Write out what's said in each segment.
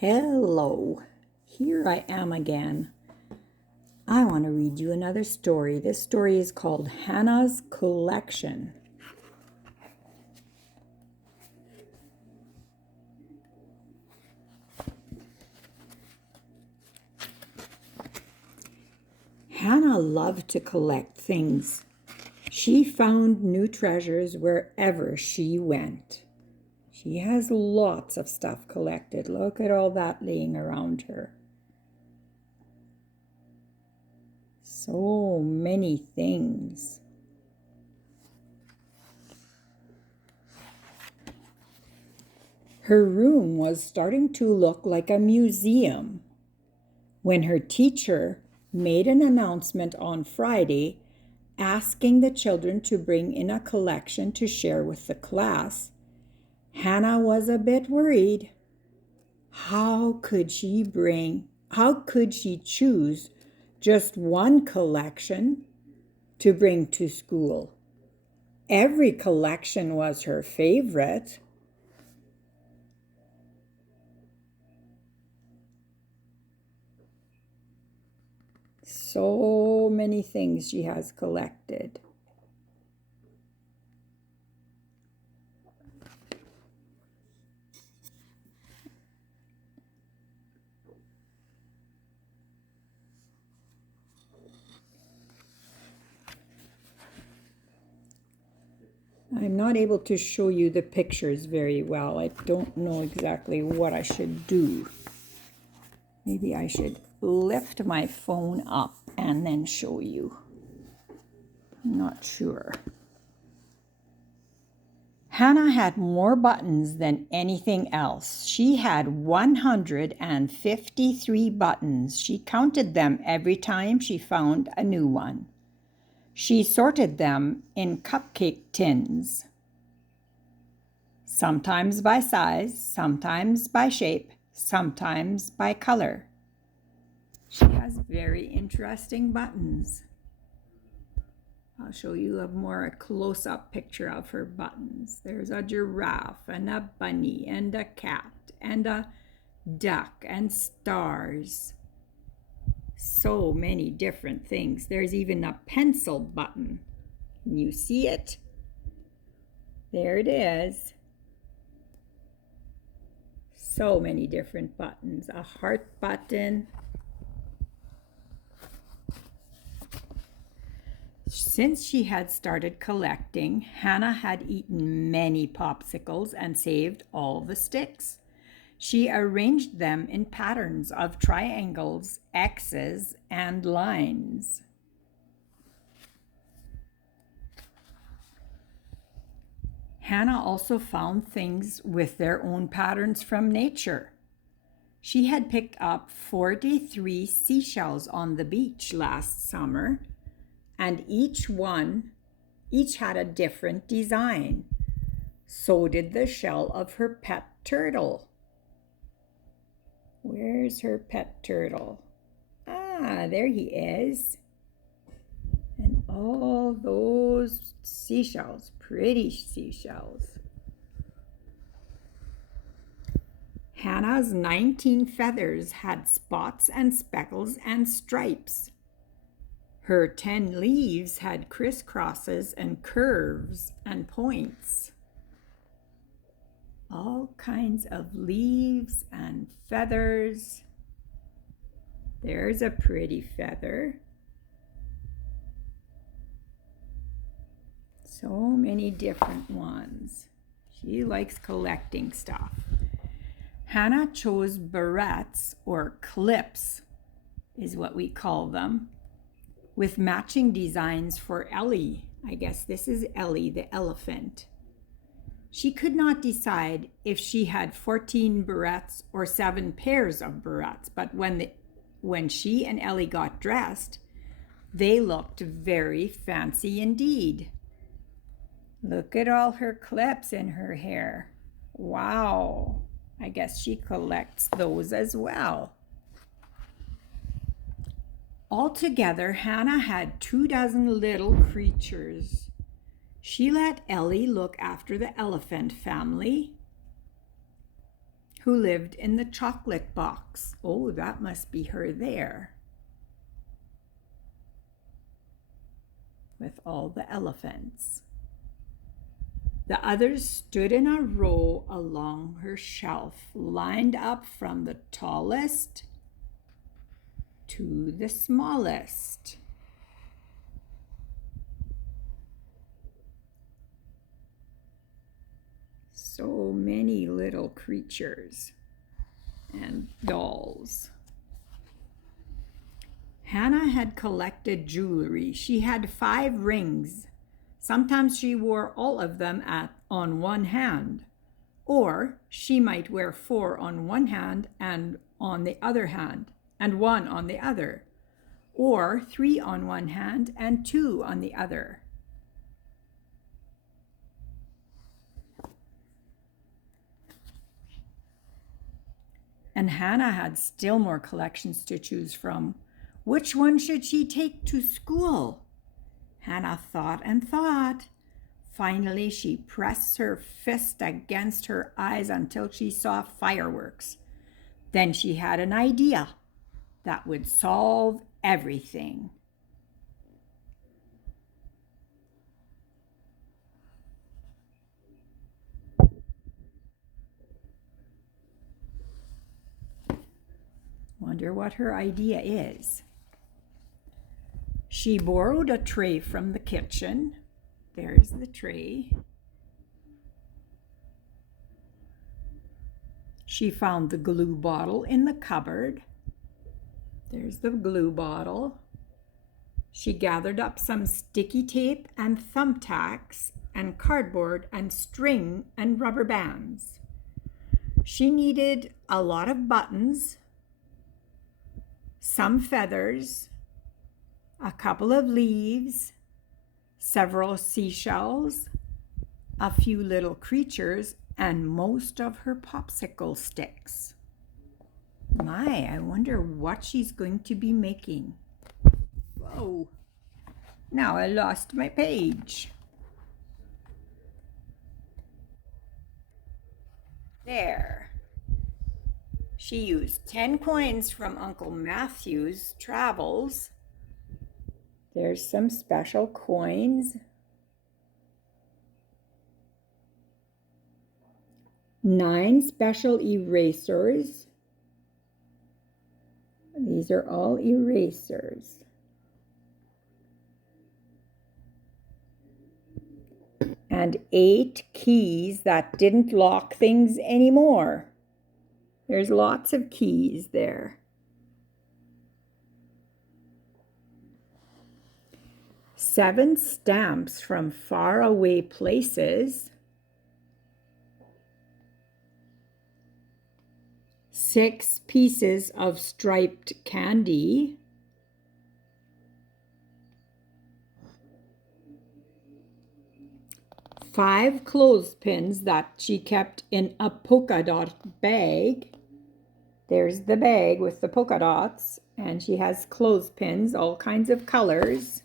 Hello, here I am again. I want to read you another story. This story is called Hannah's Collection. Hannah loved to collect things. She found new treasures wherever she went. She has lots of stuff collected. Look at all that laying around her. So many things. Her room was starting to look like a museum when her teacher made an announcement on Friday asking the children to bring in a collection to share with the class. Hannah was a bit worried. How could she choose just one collection to bring to school? Every collection was her favorite. So many things she has collected. I'm not able to show you the pictures very well. I don't know exactly what I should do. Maybe I should lift my phone up and then show you. I'm not sure. Hannah had more buttons than anything else. She had 153 buttons. She counted them every time she found a new one. She sorted them in cupcake tins, sometimes by size, sometimes by shape, sometimes by color. She has very interesting buttons. I'll show you a more close-up picture of her buttons. There's a giraffe and a bunny and a cat and a duck and stars. So many different things. There's even a pencil button. Can you see it? There it is. So many different buttons. A heart button. Since she had started collecting, Hannah had eaten many popsicles and saved all the sticks. She arranged them in patterns of triangles, X's, and lines. Hannah also found things with their own patterns from nature. She had picked up 43 seashells on the beach last summer, and each had a different design. So did the shell of her pet turtle. Where's her pet turtle? Ah, there he is. And all those seashells, pretty seashells. Hannah's 19 feathers had spots and speckles and stripes. Her 10 leaves had crisscrosses and curves and points. All kinds of leaves and feathers. There's a pretty feather. So many different ones. She likes collecting stuff. Hannah chose barrettes, or clips is what we call them, with matching designs for Ellie. I guess this is Ellie the elephant. She could not decide if she had 14 barrettes or 7 pairs of barrettes, but when she and Ellie got dressed, they looked very fancy indeed. Look at all her clips in her hair. Wow, I guess she collects those as well. Altogether, Hannah had 24 little creatures. She let Ellie look after the elephant family. who lived in the chocolate box. Oh, that must be her there. With all the elephants. The others stood in a row along her shelf, lined up from the tallest to the smallest. So many little creatures and dolls. Hannah had collected jewelry. She had 5 rings. Sometimes she wore all of them on one hand, or she might wear 4 on one hand and on the other hand, and 1 on the other, or 3 on one hand and 2 on the other. And Hannah had still more collections to choose from. Which one should she take to school? Hannah thought and thought. Finally, she pressed her fist against her eyes until she saw fireworks. Then she had an idea that would solve everything. Wonder what her idea is. She borrowed a tray from the kitchen. There's the tray. She found the glue bottle in the cupboard. There's the glue bottle. She gathered up some sticky tape and thumbtacks and cardboard and string and rubber bands. She needed a lot of buttons, some feathers, a couple of leaves, several seashells, a few little creatures, and most of her popsicle sticks. My, I wonder what she's going to be making. Whoa, now I lost my page. There. She used 10 coins from Uncle Matthew's travels. There's some special coins. 9 special erasers. These are all erasers. And 8 keys that didn't lock things anymore. There's lots of keys there. 7 stamps from faraway places. 6 pieces of striped candy. 5 clothespins that she kept in a polka dot bag. There's the bag with the polka dots, and she has clothespins, all kinds of colors.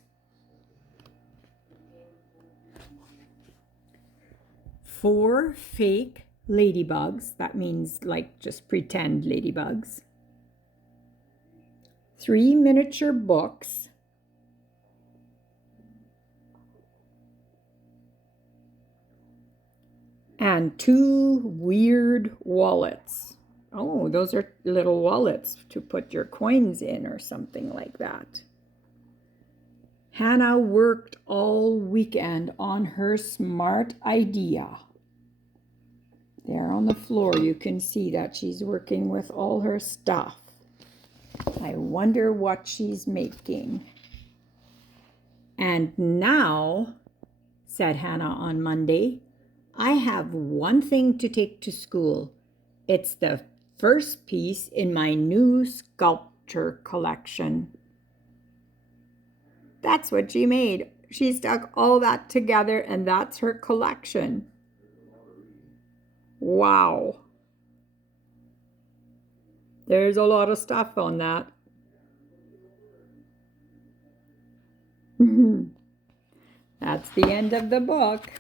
4 fake ladybugs, that means like just pretend ladybugs. 3 miniature books. And 2 weird wallets. Oh, those are little wallets to put your coins in or something like that. Hannah worked all weekend on her smart idea. There on the floor, you can see that she's working with all her stuff. I wonder what she's making. And now, said Hannah on Monday, I have one thing to take to school. It's the first piece in my new sculpture collection. That's what she made. She stuck all that together, and that's her collection. Wow. There's a lot of stuff on that. That's the end of the book.